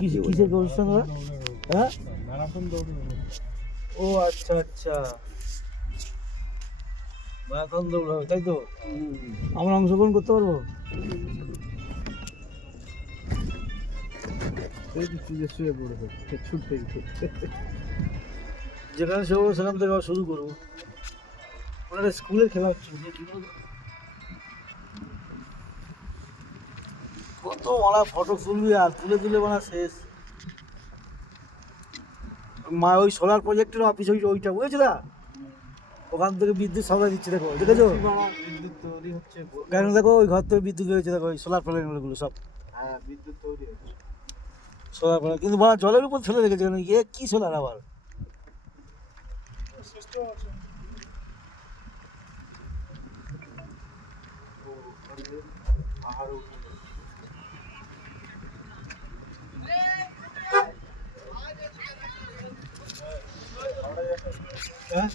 কিসের অনুষ্ঠান ওরা? হ্যাঁ, ও আচ্ছা আচ্ছা, ম্যারাথন দৌড় হবে তাই তো? আমরা অংশগ্রহণ করতে পারবো? যেখানে শুরু সেখান থেকে আবার শুরু করবো। ওনারা স্কুলের খেলা হচ্ছে কি বলতো? কত মারা ফটো তুলবি আর তুলে তুলে মারা শেষ। মা ওই সোলার প্রজেক্টের অফিস ওইটা বুঝেছো না? ওখান থেকে বিদ্যুৎ সাপ্লাই দিচ্ছে, দেখো দেখেছো? বিদ্যুৎ তৈরি হচ্ছে। কেন দেখো ওই ঘর থেকে বিদ্যুৎ বেরোচ্ছে, দেখো ওই সোলার প্যানেলগুলো সব হ্যাঁ, বিদ্যুৎ তৈরি হচ্ছে। সোলার প্যানেল, কিন্তু মারা জলের উপর ফেলে রেখেছে কেন? ইয়ে কি সোলার আবার? সিস্টেম আছে। পাহাড় উঠে হ্যাঁ